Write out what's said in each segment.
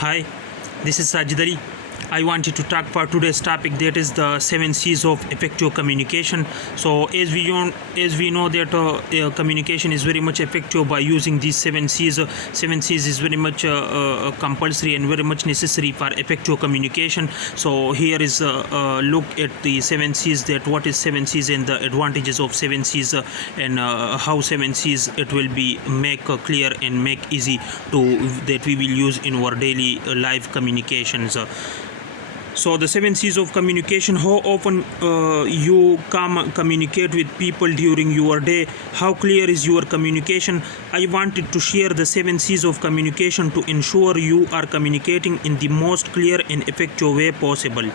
Hi, this is Sajid Ali. I wanted to talk for today's topic, that is the 7 C's of effective communication. So as we know that communication is very much effective by using these 7 C's. 7 C's is very much compulsory and very much necessary for effective communication. So here is a look at the 7 C's, that what is 7 C's and the advantages of 7 C's, and how 7 C's it will be make clear and make easy to that we will use in our daily life communications. So the 7 C's of communication: how often you communicate with people during your day, how clear is your communication. I wanted to share the 7 C's of communication to ensure you are communicating in the most clear and effective way possible.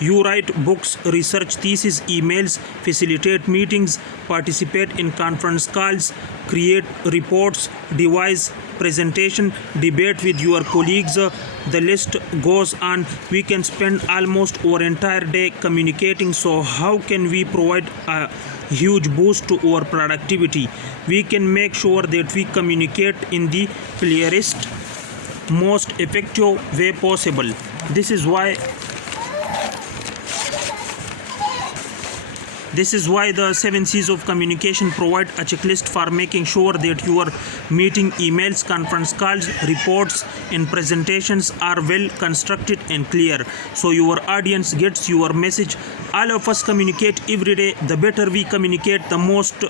You write books, research theses, emails, facilitate meetings, participate in conference calls, create reports, devise presentation, debate with your colleagues. The list goes on. We can spend almost our entire day communicating. So how can we provide a huge boost to our productivity? We can make sure that we communicate in the clearest, most effective way possible. This is why the 7 C's of communication provide a checklist for making sure that your meeting, emails, conference calls, reports, and presentations are well constructed and clear, so your audience gets your message. All of us communicate every day. The better we communicate, the most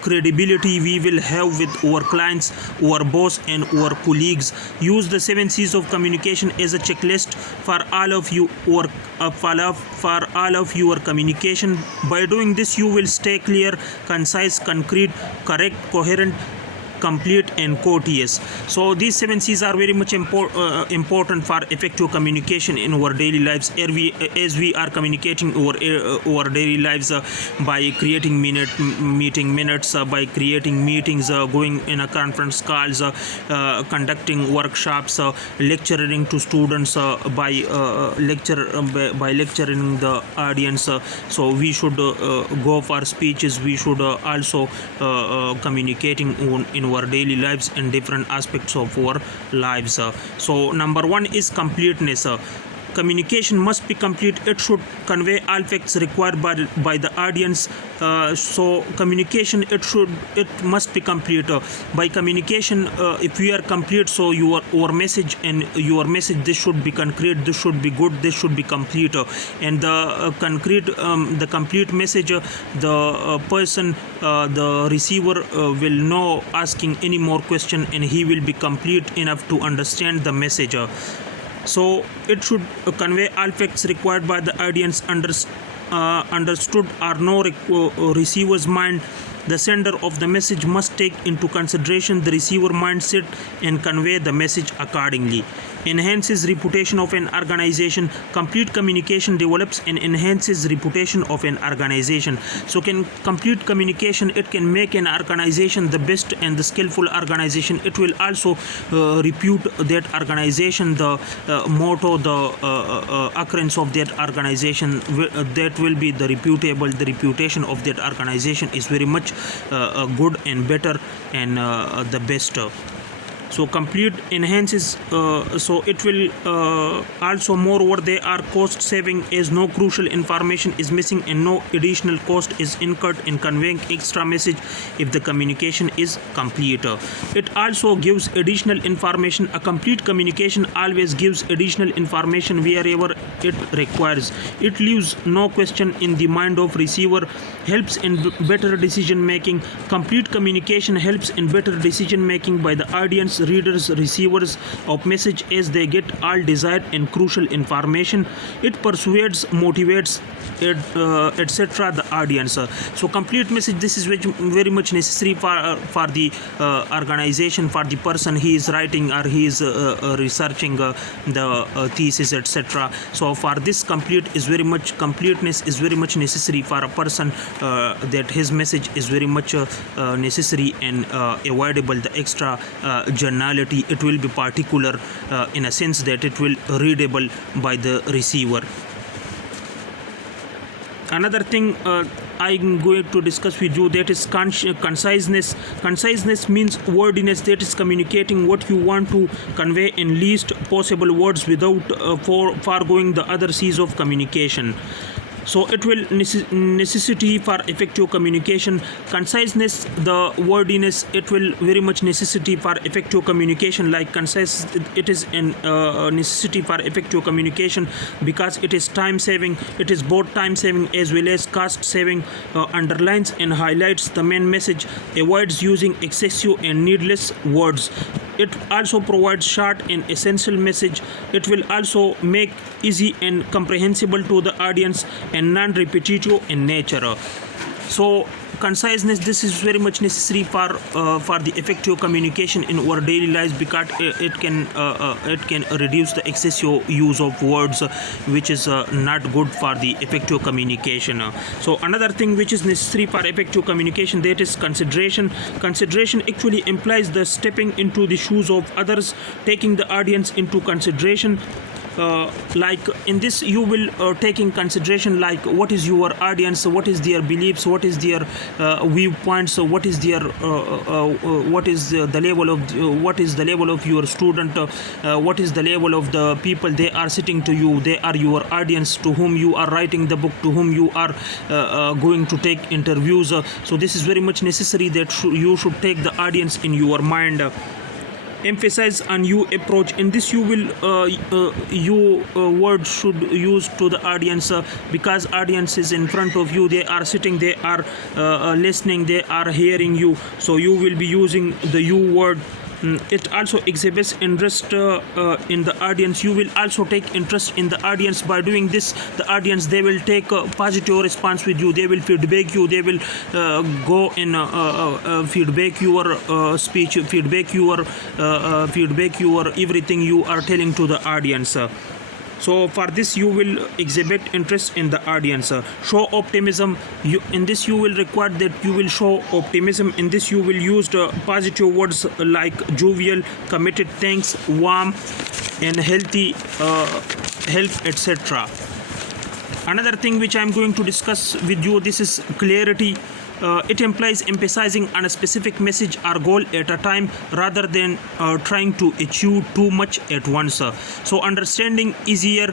credibility we will have with our clients, our boss, and our colleagues. Use the 7 C's of communication as a checklist for all of you, or for all of your communication. By doing this, you will stay clear, concise, concrete, correct, coherent, complete, and courteous. So these 7 C's are very much important for effective communication in our daily lives. As we are communicating our daily lives by creating meeting minutes, by creating meetings, going in a conference calls, conducting workshops, lecturing to students, by lecturing the audience. So we should go for speeches. We should also communicating in our daily lives in different aspects of our lives. So number one is completeness. Communication must be complete. It should convey all facts required by the audience. So communication, it must be complete. By communication, if we are complete, so our message this should be concrete, this should be good, this should be complete. And the complete message, the person, the receiver will know asking any more question, and he will be complete enough to understand the message. So it should convey all facts required by the audience, understood or no receiver's mind. The sender of the message must take into consideration the receiver mindset and convey the message accordingly. Enhances reputation of an organization. Complete communication develops and enhances reputation of an organization. So complete communication, it can make an organization the best and the skillful organization. It will also repute that organization, the motto, the occurrence of that organization, that will be the reputation of that organization is very much good and better and the best. So complete enhances, so it will also, moreover, they are cost saving, as no crucial information is missing and no additional cost is incurred in conveying extra message if the communication is complete. It also gives additional information. A complete communication always gives additional information wherever it requires. It leaves no question in the mind of receiver, helps in better decision making. Complete communication helps in better decision making by the audience, readers, receivers of message, as they get all desired and crucial information. It persuades, motivates, etc. the audience. So complete message, this is very much necessary for the organization, for the person he is writing or he is researching the thesis, etc. So for this, completeness is very much necessary for a person, that his message is very much necessary and avoidable. The extra journality, it will be particular in a sense that it will readable by the receiver. Another thing I'm going to discuss with you, that is conciseness. Conciseness means wordiness, that is communicating what you want to convey in least possible words without foregoing the other C's of communication. So it will necessity for effective communication. Conciseness, the wordiness, it will very much necessity for effective communication. Like concise, it is an necessity for effective communication because it is time saving. It is both time saving as well as cost saving. Underlines and highlights the main message, avoids using excessive and needless words. It also provides short and essential message. It will also make easy and comprehensible to the audience and non-repetitive in nature. So conciseness, this is very much necessary for the effective communication in our daily lives, because it can reduce the excessive use of words, which is not good for the effective communication. So another thing which is necessary for effective communication, that is consideration. Consideration actually implies the stepping into the shoes of others, taking the audience into consideration. Like in this you will take in consideration like what is your audience, what is their beliefs, what is their viewpoints, what is their what is the level of what is the level of your student, what is the level of the people they are sitting to you, they are your audience to whom you are writing the book, to whom you are going to take interviews. So this is very much necessary that you should take the audience in your mind. Emphasize on you approach. In this you will words should use to the audience, because audience is in front of you, they are sitting, they are listening, they are hearing you, so you will be using the you word. It also exhibits interest in the audience. You will also take interest in the audience. By doing this, the audience, they will take a positive response with you, they will feedback you, they will go and feedback your speech, feedback your everything you are telling to the audience. So for this you will exhibit interest in the audience. Show optimism. In this you will require that you will show optimism. In this you will use the positive words like jovial, committed, thanks, warm, and healthy, help, etc. Another thing which I am going to discuss with you, this is clarity. It implies emphasizing on a specific message or goal at a time rather than trying to achieve too much at once. So understanding easier.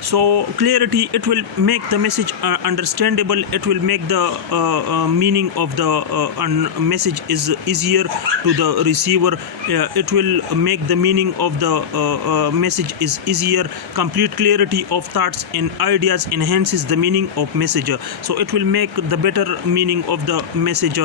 So clarity, it will make the message understandable, it will make the meaning of the message is easier to the receiver, it will make the meaning of the message is easier. Complete clarity of thoughts and ideas enhances the meaning of message, so it will make the better meaning of the message.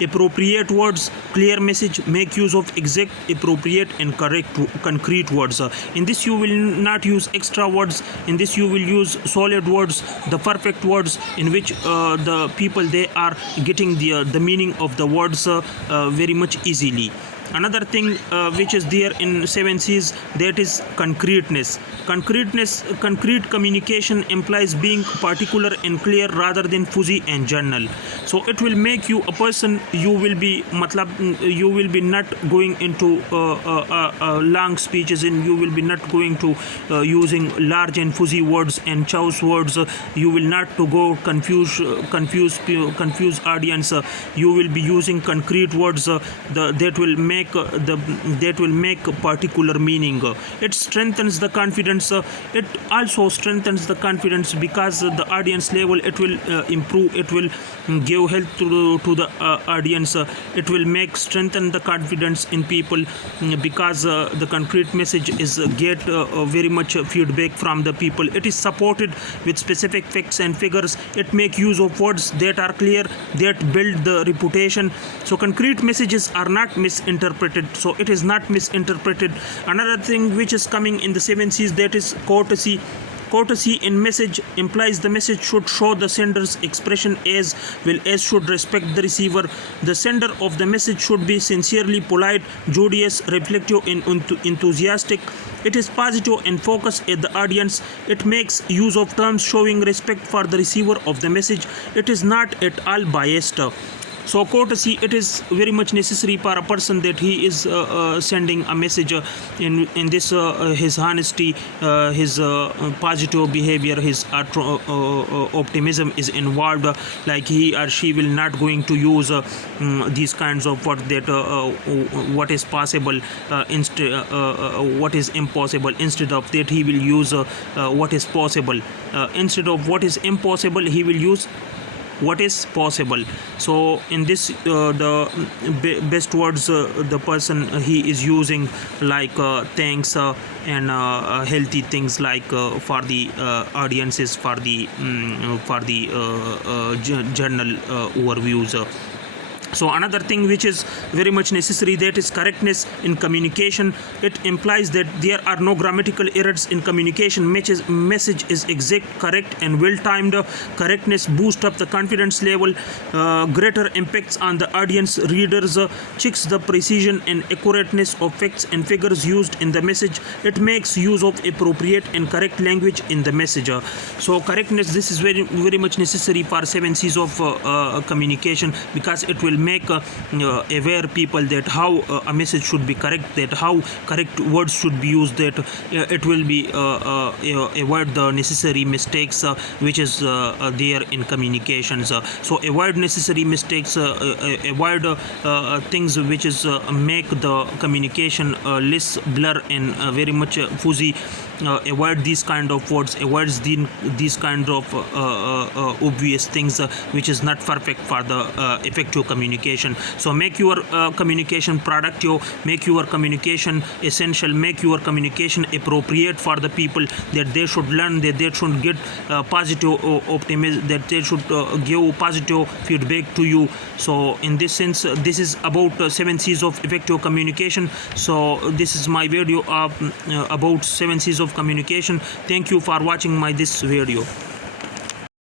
Appropriate words, clear message, make use of exact, appropriate and correct concrete words. In this you will not use extra words, in this you will use solid words, the perfect words, in which the people they are getting the meaning of the words very much easily. Another thing which is there in 7 C's, that is concreteness. Concrete communication implies being particular and clear rather than fuzzy and general. So it will make you a person, you will be not going into long speeches, and you will be not going to using large and fuzzy words and choice words. You will not to go confuse audience. You will be using concrete words that will make a particular meaning. It strengthens the confidence. It also strengthens the confidence because the audience level, it will improve, it will give health to the audience. It will strengthen the confidence in people because the concrete message is get very much feedback from the people. It is supported with specific facts and figures. It make use of words that are clear, that build the reputation. So concrete messages are not misinterpreted, so it is not misinterpreted. Another thing which is coming in the 7 C's, that is courtesy. Courtesy in message implies the message should show the sender's expression as well as should respect the receiver. The sender of the message should be sincerely polite, joyous, reflective, and enthusiastic. It is positive and focused at the audience. It makes use of terms showing respect for the receiver of the message. It is not at all biased. So courtesy, it is very much necessary for a person that he is sending a message in this his honesty, his positive behavior, his optimism is involved, like he or she will not going to use these kinds of what is possible instead what is impossible. Instead of that, he will use what is possible. Instead of what is impossible, he will use what is possible. So in this best words the person he is using, like thanks and healthy things, like for the audiences, for the journal overviews. So another thing which is very much necessary, that is correctness in communication. It implies that there are no grammatical errors in communication. Message is exact, correct and well timed. Correctness boosts up the confidence level. Greater impacts on the audience readers. Checks the precision and accurateness of facts and figures used in the message. It makes use of appropriate and correct language in the message. So correctness, this is very much necessary for 7 C's of communication, because it will make aware people that how a message should be correct, that how correct words should be used, that it will be avoid the necessary mistakes which is there in communications. So avoid necessary mistakes, avoid things which is make the communication less blur and very much fuzzy. Avoid these kind of words, avoids these kind of obvious things which is not perfect for the effective communication. So make your communication productive, make your communication essential, make your communication appropriate for the people, that they should learn, that they should get positive optimism, that they should give positive feedback to you. So in this sense, this is about 7 C's of effective communication. So this is my video about 7 C's of communication. Thank you for watching this video.